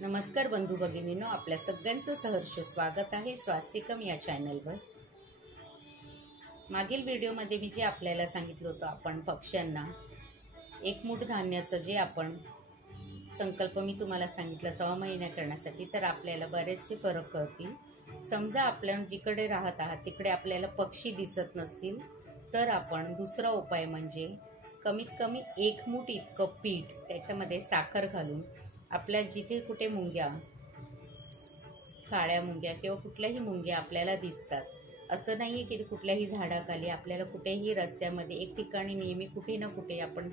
नमस्कार बंधू भगिनींनो, आपल्या सगळ्यांचं सहर्ष स्वागत आहे स्वास्तिकम या चॅनलवर। मागील व्हिडिओमध्ये मी जे आपल्याला सांगितलं होतं, आपण पक्ष्यांना एक मूठ धान्याचं जे आपण संकल्प मी तुम्हाला सांगितलं 6 महिने करण्यासाठी, तर आपल्याला बरेचसे फरक कळतील। समजा आपण जिकडे राहत आहात तिकडे आपल्याला पक्षी दिसत नसतील, तर आपण दुसरा उपाय म्हणजे कमीत कमी 1 मूठ इतकं पीठ त्याच्यामध्ये साखर घालून आपल्या जिथे कुठे मुंग्या, काळ्या मुंग्या किंवा कुठल्याही मुंग्या आपल्याला दिसतात, असं नाही आहे की कुठल्याही झाडाखाली, आपल्याला कुठेही रस्त्यामध्ये एक ठिकाणी नेहमी कुठे ना कुठे आपण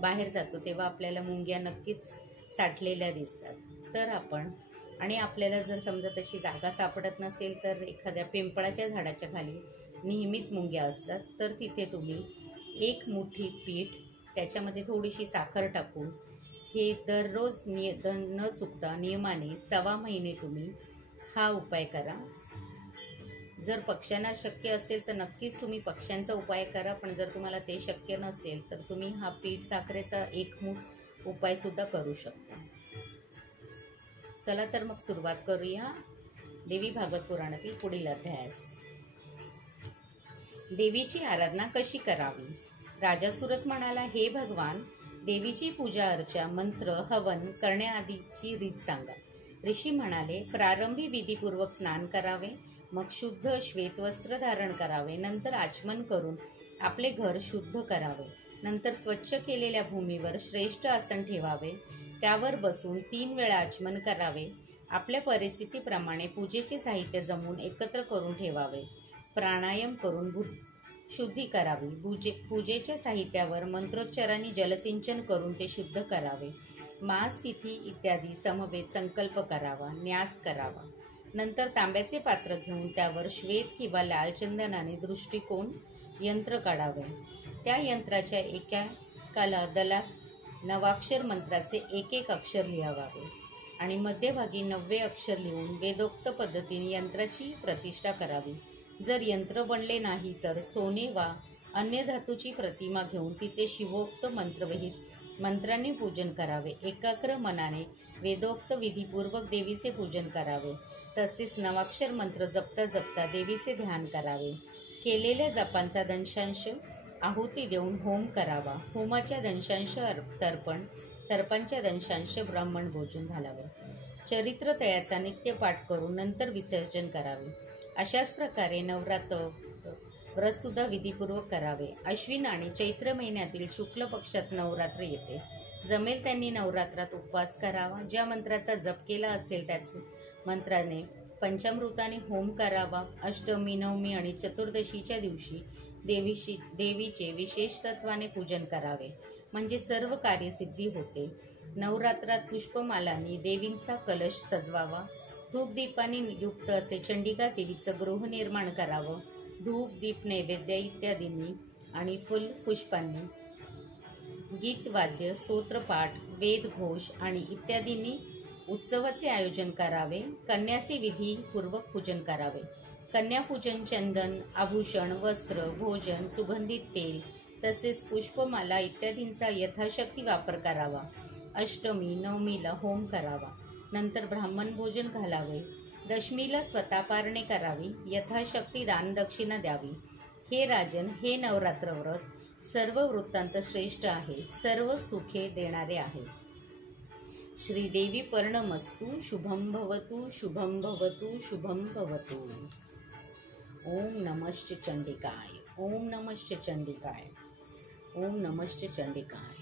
बाहेर जातो तेव्हा आपल्याला मुंग्या नक्कीच साठलेल्या दिसतात। तर आपण आणि आपल्याला जर समजा तशी जागा सापडत नसेल तर एखाद्या पिंपळाच्या झाडाच्या खाली नेहमीच मुंग्या असतात, तर तिथे तुम्ही 1 मुठी पीठ त्याच्यामध्ये थोडीशी साखर टाकून हे दररोज न चुकता नियमाने 6 महिने तुम्ही हा उपाय करा। जर पक्ष्यांना शक्य असेल तर नक्कीच तुम्ही पक्ष्यांचा उपाय करा, पण जर तुम्हाला ते शक्य नसेल तर तुम्ही हा पीठ साखरेचा 1 मूठ उपाय सुद्धा करू शकता। चला तर मग सुरुवात करूया देवी भागवत पुराणातील पुढील अध्यायास। देवीची आराधना कशी करावी? राजा सुरत म्हणाला, हे भगवान, देवीची पूजा अर्चा, मंत्र, हवन करण्याआधीची रीत सांगा। ऋषी म्हणाले, प्रारंभी विधीपूर्वक स्नान करावे, मग शुद्ध श्वेतवस्त्र धारण करावे, नंतर आचमन करून आपले घर शुद्ध करावे, नंतर स्वच्छ केलेल्या भूमीवर श्रेष्ठ आसन ठेवावे, त्यावर बसून 3 वेळा आचमन करावे, आपल्या परिस्थितीप्रमाणे पूजेचे साहित्य जमवून एकत्र करून ठेवावे, प्राणायाम करून शुद्धी करावी, पूजेच्या साहित्यावर मंत्रोच्चारांनी जलसिंचन करून ते शुद्ध करावे, मास, तिथी इत्यादी समवेत संकल्प करावा, न्यास करावा, नंतर तांब्याचे पात्र घेऊन त्यावर श्वेत किंवा लाल चंदनाने दृष्टिकोन यंत्र काढावे, त्या यंत्राच्या एका दलात 9 अक्षर मंत्राचे एक अक्षर लिहावे आणि मध्यभागी 90 अक्षर लिहून वेदोक्त पद्धतीने यंत्राची प्रतिष्ठा करावी। जर यंत्र बनले नाही तर सोने वा अन्य धातूची प्रतिमा घेऊन तिचे शिवोक्त मंत्रविहित मंत्रांनी पूजन करावे, एकाग्र मनाने वेदोक्त विधीपूर्वक देवीचे पूजन करावे, तसेच 9 अक्षर मंत्र जपता जपता देवीचे ध्यान करावे, केलेल्या जपांचा दंशांश आहुती देऊन होम करावा, होमाच्या दंशांश तर्पण, तर्पणच्या दंशांश ब्राह्मण भोजन घालावे, चरित्रतयाचा नित्यपाठ करून नंतर विसर्जन करावे। अशाच प्रकारे नवरात्र व्रत सुद्धा विधीपूर्वक करावे। अश्विन आणि चैत्र महिन्यातील शुक्ल पक्षात नवरात्र येते, जमेल त्यांनी नवरात्रात उपवास करावा, ज्या मंत्राचा जप केला असेल त्याच मंत्राने पंचामृताने होम करावा। अष्टमी, नवमी आणि चतुर्दशीच्या दिवशी देवीचे विशेष तत्वाने पूजन करावे, म्हणजे सर्व कार्यसिद्धी होते। नवरात्रात पुष्पमालांनी देवींचा कलश सजवावा, धूप दीपाने युक्त असे चंडिका देवीचं गृह निर्माण करावं, धूप दीप नैवेद्य इत्यादींनी आणि फुल पुष्पांनी, गीत वाद्य, स्तोत्रपाठ, वेदघोष आणि इत्यादींनी उत्सवाचे आयोजन करावे। कन्याचे विधीपूर्वक पूजन करावे, कन्यापूजन चंदन, आभूषण, वस्त्र, भोजन, सुगंधित तेल तसेच पुष्पमाला इत्यादींचा यथाशक्ती वापर करावा। अष्टमी, नवमीला होम करावा, नंतर ब्राह्मण भोजन घालावे, दशमीला स्वतः पारणे करावी, यथाशक्ती दानदक्षिणा द्यावी। हे राजन, हे नवरात्र व्रत सर्व वृत्तांत श्रेष्ठ आहे, सर्व सुखे देणारे आहे। श्रीदेवी पर्णमस्तु, शुभं भवतु, शुभं भवतु, शुभं भवतु। ओम नमश्च चंडिकाय, ओम नमश्च चंडिकाय, ओम नमश्च चंडिकाय।